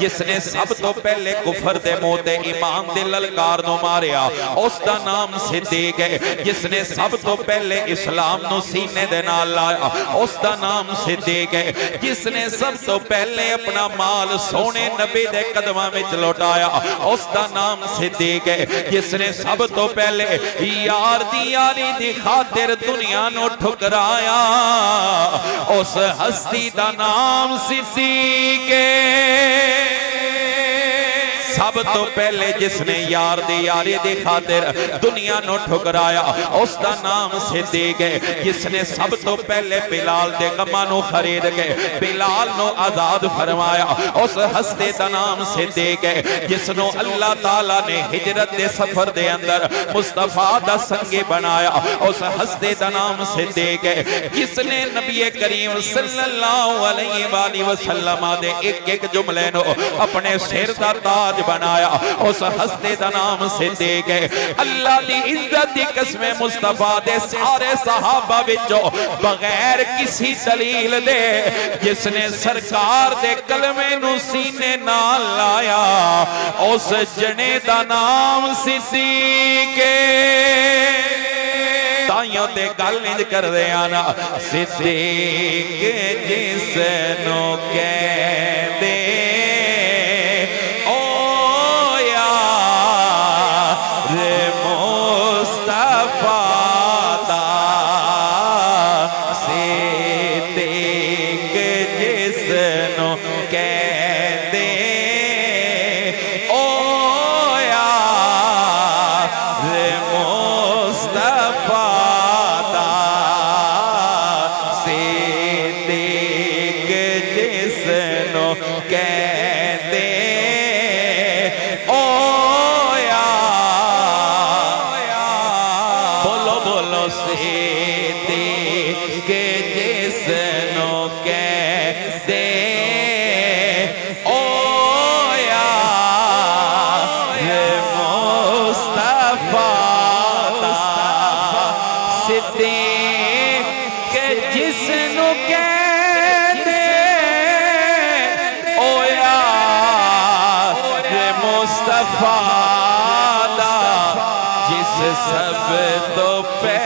جس نے سب تو پہلے کفر دے موتے ایمان دے للکار نو ماریا اس دا نام صدیق ہے جس نے سب تو پہلے اسلام نو سینے دے نال لایا اس دا نام صدیق ہے جس نے سب تو پہلے اپنا مال سونے نبی دے قدمہ میں لوٹایا اس دا نام صدیق ہے جس نے سب تو پہلے یار دی یاری دی خاطر دنیا نو ٹھکرایا اس ہستی دا نام صدیق ہے سب تو پہلے جس نے یار دی یاری دی خاطر دنیا نو ٹھکرایا اس دا نام صدیق ہے جس نے سب تو پہلے بلال دے غماں نو خرید کے بلال نو آزاد فرمایا اس ہستے دا نام صدیق ہے جس نو اللہ تعالیٰ نے ہجرت دے سفر دے اندر مصطفیٰ دا سنگی بنایا اس ہستے دا نام صدیق ہے جس نے نبی کریم صلی اللہ علیہ وآلہ وسلم دے ایک جملے نو اپنے سر دا تاج بنایا اس ہستے دا نام صدیق ہے اللہ دی عزت دی قسم مصطفیٰ دے سارے صحابہ وچوں بغیر کسی دلیل دے جس نے سرکار دے کلمے نو سینے نال لایا اس جنے دا نام صدیق ہے تائیوں تے گل نہیں کر دے آنا صدیق جس نو کہہ دے سب تو پہ